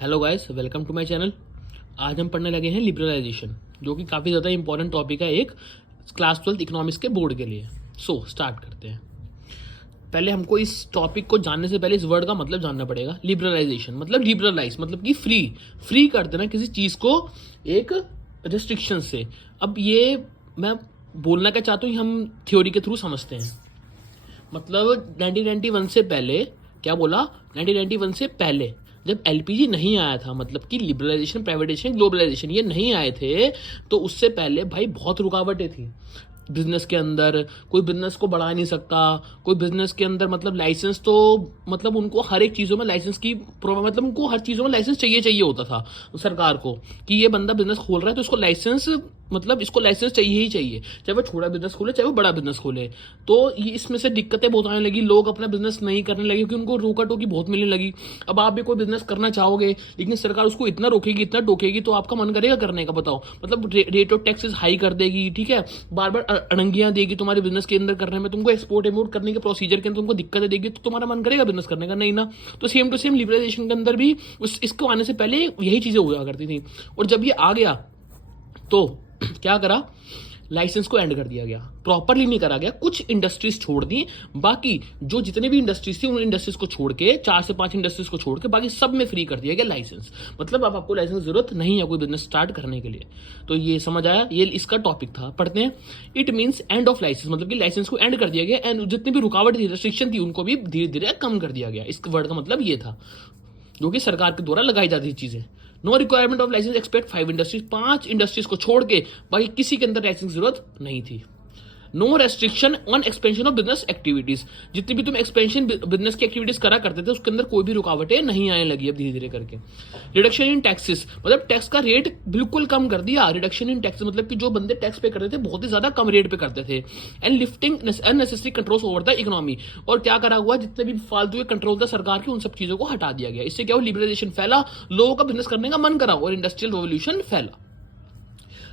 Hello guys, welcome to my channel. आज हम पढ़ने लगे हैं लिबरलाइजेशन, जो कि काफ़ी ज़्यादा इंपॉर्टेंट टॉपिक है एक क्लास 12 इकोनॉमिक्स के बोर्ड के लिए। स्टार्ट करते हैं। पहले हमको इस टॉपिक को जानने से पहले इस वर्ड का मतलब जानना पड़ेगा। लिबरलाइजेशन मतलब लिबरलाइज मतलब कि फ्री कर देना किसी चीज़ को एक रिस्ट्रिक्शन से। अब ये मैं बोलना क्या चाहता हूँ, हम थ्योरी के थ्रू समझते हैं। मतलब 1991 से पहले क्या बोला, 1991 से पहले जब एलपीजी नहीं आया था, मतलब कि लिबरलाइजेशन, प्राइवेटाइजेशन, ग्लोबलाइजेशन ये नहीं आए थे, तो उससे पहले भाई बहुत रुकावटें थी बिजनेस के अंदर। कोई बिजनेस को बढ़ा नहीं सकता, कोई बिजनेस के अंदर मतलब लाइसेंस तो मतलब उनको हर एक चीज़ों में लाइसेंस की मतलब उनको हर चीज़ों में लाइसेंस चाहिए होता था सरकार को, कि ये बंदा बिजनेस खोल रहा है तो इसको लाइसेंस, मतलब इसको लाइसेंस चाहिए ही चाहिए, चाहे वो छोटा बिजनेस खोले चाहे वो बड़ा बिजनेस खोले। तो ये इसमें से दिक्कतें बहुत आने लगी, लोग अपना बिजनेस नहीं करने लगे क्योंकि उनको रोका टोकी बहुत मिलने लगी। अब आप भी कोई बिजनेस करना चाहोगे लेकिन सरकार उसको इतना रोकेगी, इतना टोकेगी, तो आपका मन करेगा करने का? बताओ। मतलब रेट ऑफ टैक्सेस हाई कर देगी, ठीक है, बार बार अड़ंगियां देगी तुम्हारे बिजनेस के अंदर करने में, तुमको एक्सपोर्ट इम्पोर्ट करने के प्रोसीजर के अंदर तुमको दिक्कतें देगी, तो तुम्हारा मन करेगा बिजनेस करने का? नहीं ना। तो सेम टू सेम लिबरलाइजेशन के अंदर भी इसको आने से पहले यही चीजें हुआ करती थी। और जब ये आ गया तो क्या करा, लाइसेंस को एंड कर दिया गया, प्रॉपरली नहीं करा गया, कुछ इंडस्ट्रीज छोड़ दी, बाकी जो जितने भी इंडस्ट्रीज थी उन इंडस्ट्रीज को छोड़ के, 4 से 5 इंडस्ट्रीज को छोड़ के बाकी सब में फ्री कर दिया गया लाइसेंस। मतलब अब आपको लाइसेंस जरूरत नहीं है कोई बिजनेस स्टार्ट करने के लिए। तो ये समझ आया, ये इसका टॉपिक था। पढ़ते हैं। It means end of licence, मतलब कि लाइसेंस को एंड कर दिया गया, एंड जितनी भी रुकावट थी, रेस्ट्रिक्शन थी, उनको भी धीरे धीरे कम कर दिया गया। इस वर्ड का मतलब ये था, जो कि सरकार के द्वारा लगाई जाती चीजें। No requirement of licence expect 5 industries, 5 industries को छोड़ के बाकी किसी के अंदर लाइसेंस की जरूरत नहीं थी। No restriction on expansion of business activities, जितनी भी तुम एक्सपेंशन बिजनेस की एक्टिविटीज करा करते थे उसके अंदर कोई भी रुकावटें नहीं आने लगी अब धीरे धीरे करके। रिडक्शन इन टैक्सेस, मतलब टैक्स का रेट बिल्कुल कम कर दिया। रिडक्शन इन टैक्सेस मतलब कि जो बंदे टैक्स पे करते थे बहुत ही ज्यादा कम रेट पे करते थे। And lifting unnecessary controls over the economy, और क्या करा हुआ, जितने भी फालतू के कंट्रोल था सरकार के उन सब चीजों को हटा दिया गया। इससे क्या हो, लिबरलाइजेशन फैला, लोगों का बिजनेस करने का मन करा और इंडस्ट्रियल रेवोल्यूशन फैला।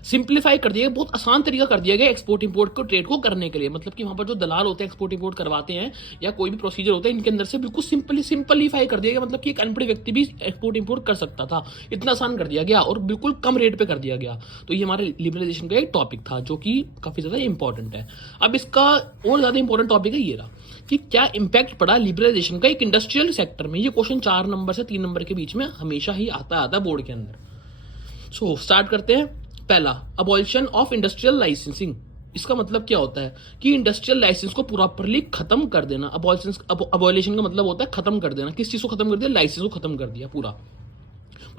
सिंप्लीफाई कर दिया, बहुत आसान तरीका कर दिया गया एक्सपोर्ट इंपोर्ट को, ट्रेड को करने के लिए। मतलब कि वहां पर जो दलाल होते हैं एक्सपोर्ट इंपोर्ट करवाते हैं या कोई भी प्रोसीजर होता है, इनके अंदर से बिल्कुल सिंपलीफाई कर दिया गया। मतलब कि एक अनपढ़ व्यक्ति भी एक्सपोर्ट इंपोर्ट कर सकता था, इतना आसान कर दिया गया और बिल्कुल कम रेट पे कर दिया गया। तो ये हमारे लिबरलाइजेशन का एक टॉपिक था जो कि काफी ज्यादा इंपॉर्टेंट है। अब इसका और ज्यादा इंपॉर्टेंट टॉपिक है ये रहा कि क्या इंपैक्ट पड़ा लिबरलाइजेशन का एक इंडस्ट्रियल सेक्टर में। ये क्वेश्चन 4 नंबर से 3 नंबर के बीच में हमेशा ही आता बोर्ड के अंदर। स्टार्ट करते हैं। पहला, अबॉलिशन ऑफ इंडस्ट्रियल लाइसेंसिंग। इसका मतलब क्या होता है कि इंडस्ट्रियल लाइसेंस को प्रॉपरली खत्म कर देना। अबॉलिशन का मतलब होता है खत्म कर देना। किस चीज को खत्म कर दिया? लाइसेंस को खत्म कर दिया पूरा।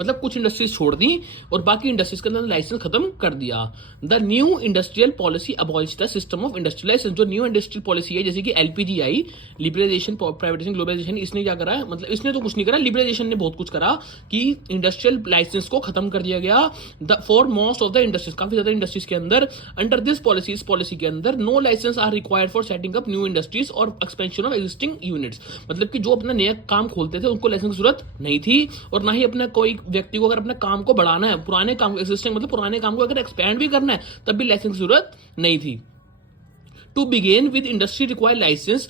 मतलब कुछ इंडस्ट्रीज छोड़ दी और बाकी इंडस्ट्रीज के अंदर लाइसेंस खत्म कर दिया। The new industrial policy abolish the system of industrial licence. जो न्यू इंडस्ट्रियल पॉलिसी है, जैसे कि एलपीजी आई, लिबरलाइजेशन, प्राइवेटाइजेशन, ग्लोबलाइजेशन, इसने क्या करा है, मतलब इसने तो कुछ नहीं करा, लिबरलाइजेशन ने बहुत कुछ करा कि इंडस्ट्रियल लाइसेंस को खत्म कर दिया गया for most of the industries, काफी ज्यादा इंडस्ट्रीज के अंदर। अंडर दिस पॉलिसी, इस पॉलिसी के अंदर no licence are required for setting up new industries और एक्सपेंशन ऑफ एग्जिस्टिंग यूनिट्स। मतलब कि जो अपना नया काम खोलते थे उनको लाइसेंस की जरूरत नहीं थी, और ना ही अपना कोई व्यक्ति को अगर अपना काम को बढ़ाना है, पुराने काम एक्सिस्टिंग मतलब पुराने काम को अगर एक्सपैंड भी करना है तब भी लाइसेंस की जरूरत नहीं थी। To begin with industry require licence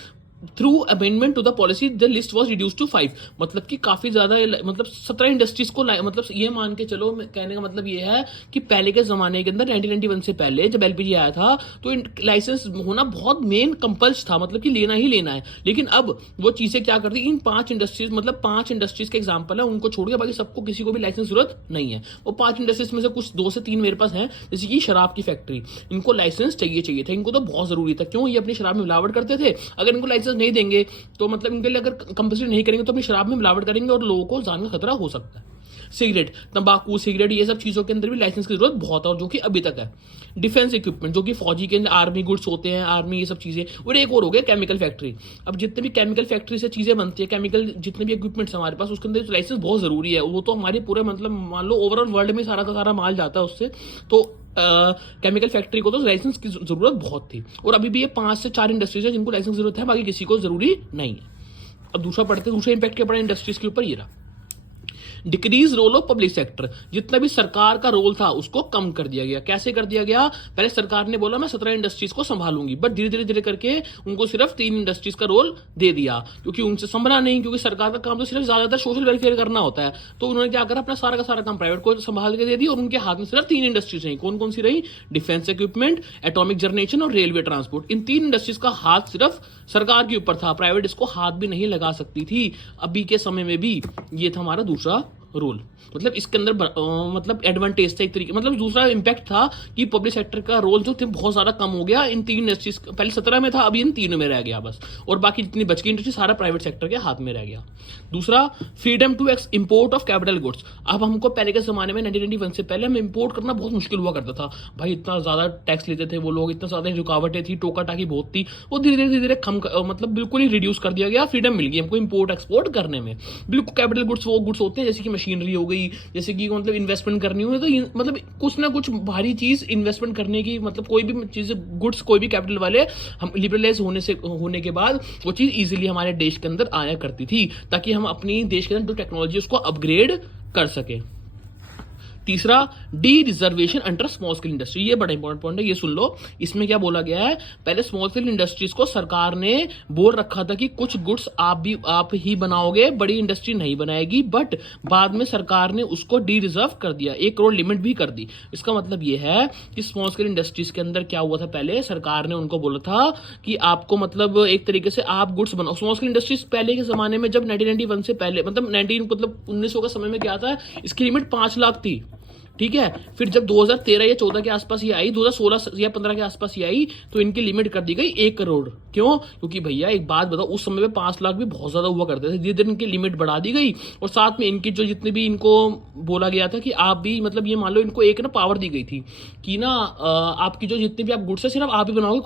through amendment to the policy the list was reduce to 5। मतलब कि काफी ज्यादा, मतलब 17 इंडस्ट्रीज को, मतलब ये मान के चलो, कहने का मतलब ये है कि पहले के जमाने के अंदर 1991 से पहले जब एलपीजी आया था तो लाइसेंस होना बहुत मेन कंपल्स था, मतलब कि लेना ही लेना है। लेकिन अब वो चीजें क्या कर दी, इन 5 इंडस्ट्रीज, मतलब 5 इंडस्ट्रीज के एग्जाम्पल है, उनको छोड़ के बाकी सबको, किसी को भी लाइसेंस जरूरत नहीं है। वो 5 इंडस्ट्रीज में से कुछ 2 से 3 मेरे पास हैं, जैसे कि शराब की फैक्ट्री, इनको लाइसेंस चाहिए था, इनको तो बहुत जरूरी था। क्यों? ये अपनी शराब में मिलावट करते थे, अगर इनको लाइसेंस नहीं देंगे तो मतलब इनके लिए अगर कंपल्सरी नहीं करेंगे तो अपनी शराब में मिलावट करेंगे और लोगों को जान का खतरा हो सकता है। सिगरेट, तंबाकू, सिगरेट, ये सब चीजों के अंदर भी लाइसेंस की जरूरत बहुत है, और जो कि अभी तक है। डिफेंस इक्विपमेंट, जो कि फौजी के अंदर आर्मी गुड्स होते हैं, आर्मी, ये सब चीजें। और एक और हो गया केमिकल फैक्ट्री। अब जितने भी केमिकल फैक्ट्री से चीजें बनती है, केमिकल जितने भी इक्विपमेंट्स हमारे पास, उसके अंदर लाइसेंस बहुत जरूरी है। वो तो हमारे पूरे, मतलब मान लो ओवरऑल वर्ल्ड में सारा का सारा माल जाता है उससे, तो केमिकल फैक्ट्री को तो लाइसेंस की जरूरत बहुत थी। और अभी भी ये 5 से 4 इंडस्ट्रीज है जिनको लाइसेंस की जरूरत है, बाकी किसी को जरूरी नहीं है। अब दूसरा पढ़ते, दूसरा इंपैक्ट क्या पड़ा इंडस्ट्रीज के ऊपर, ये रहा। Decrease role of public sector, जितना भी सरकार का रोल था उसको कम कर दिया गया। कैसे कर दिया गया? पहले सरकार ने बोला मैं 17 इंडस्ट्रीज को संभालूंगी, बट धीरे धीरे करके उनको सिर्फ 3 इंडस्ट्रीज का रोल दे दिया, क्योंकि उनसे संभला नहीं, क्योंकि सरकार का काम तो सिर्फ ज्यादातर सोशल वेलफेयर करना होता है। तो उन्होंने क्या करा, अपना सारा का सारा काम प्राइवेट को संभाल के दे दिया, और उनके हाथ में सिर्फ 3 इंडस्ट्रीज रही। कौन कौन सी रही? डिफेंस इक्विपमेंट, एटॉमिक जनरेशन और रेलवे ट्रांसपोर्ट। इन 3 इंडस्ट्रीज का हाथ सिर्फ सरकार के ऊपर था, प्राइवेट इसको हाथ भी नहीं लगा सकती थी। अभी के समय में भी ये था हमारा दूसरा रोल। मतलब इसके अंदर मतलब एडवांटेज था एक तरीके, मतलब दूसरा इंपैक्ट था कि पब्लिक सेक्टर का रोल जो थे बहुत ज्यादा कम हो गया इन 3 इंडस्ट्रीज। पहले 17 में था, अभी इन 3 में रह गया बस, और बाकी जितनी बच गई इंडस्ट्री सारा प्राइवेट सेक्टर के हाथ में रह गया। दूसरा, freedom to import of capital goods. अब हमको पहले के जमाने में 1991 से पहले हम इम्पोर्ट करना बहुत मुश्किल हुआ करता था भाई, इतना ज्यादा टैक्स लेते थे वो लोग, इतना ज्यादा रुकावटें थी, टोका टाकी बहुत थी। वो धीरे धीरे कम मतलब बिल्कुल ही रिड्यूस कर दिया गया, फ्रीडम मिल गई हमको इम्पोर्ट एक्सपोर्ट करने में। बिल्कुल कैपिटल गुड्स वो गुड्स होते हैं जैसे कि मशीनरी हो गई, जैसे कि मतलब इन्वेस्टमेंट करनी हो, तो मतलब कुछ ना कुछ भारी चीज इन्वेस्टमेंट करने की, मतलब कोई भी चीज गुड्स कोई भी कैपिटल वाले हम लिबरलाइज होने के बाद वो चीज इजीली हमारे देश के अंदर आया करती थी, ताकि हम अपनी देश के अंदर जो टेक्नोलॉजी उसको अपग्रेड कर सके। तीसरा, D reservation under small scale industry. ये बड़ा इंपॉर्टेंट पॉइंट है, ये सुन लो। इसमें क्या बोला गया है, पहले स्मॉल स्केल इंडस्ट्रीज को सरकार ने बोल रखा था कि कुछ गुड्स आप ही बनाओगे, बड़ी इंडस्ट्री नहीं बनाएगी, बट बाद में सरकार ने उसको डी रिजर्व कर दिया, 1 करोड़ लिमिट भी कर दी। इसका मतलब ये है कि स्मॉल स्केल इंडस्ट्रीज के अंदर क्या हुआ था, पहले सरकार ने उनको बोला था कि आपको मतलब एक तरीके से आप गुड्स बनाओ। स्मॉल स्केल इंडस्ट्रीज पहले के जमाने में जब 1991 से पहले मतलब 1900 का समय में क्या था, इसकी लिमिट 5 लाख थी, ठीक है। फिर जब 2013 या 14 के आसपास ये आई, 2016 या 15 के आसपास ये आई, तो इनकी लिमिट कर दी गई 1 करोड़। क्यों? क्योंकि भैया एक बात बताओ, उस समय में 5 लाख भी बहुत ज्यादा हुआ करते थे। धीरे धीरे इनकी लिमिट बढ़ा दी गई, और साथ में इनकी जो जितने भी इनको बोला गया था कि आप भी मतलब ये मान लो, इनको एक ना पावर दी गई थी कि ना आपकी जो जितने भी आप गुड्स है सिर्फ आप ही बनाओगे,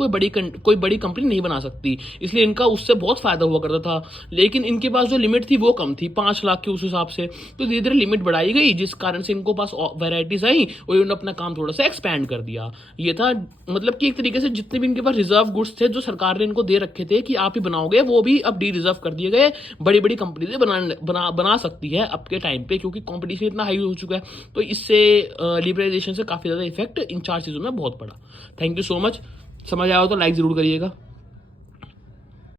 कोई बड़ी कंपनी नहीं बना सकती। इसलिए इनका उससे बहुत फायदा हुआ करता था। लेकिन इनके पास जो लिमिट थी वो कम थी, 5 लाख के उस हिसाब से। तो धीरे धीरे लिमिट बढ़ाई गई, जिस कारण से इनको पास वेराइटीज आई और इन्होंने अपना काम थोड़ा सा एक्सपैंड कर दिया। ये था मतलब कि एक तरीके से जितने भी इनके पास रिजर्व गुड्स थे जो सरकार ने इनको दे रखे थे कि आप ही बनाओगे, वो भी अब डी रिजर्व कर दिए गए। बड़ी बड़ी कंपनी बना सकती है अब के टाइम पे, क्योंकि कंपटीशन इतना हाई हो चुका है। तो इससे लिबरलाइजेशन से काफी ज्यादा इफेक्ट इन 4 चीजों में बहुत पड़ा। Thank you so much. समझ आया हो तो लाइक जरूर करिएगा।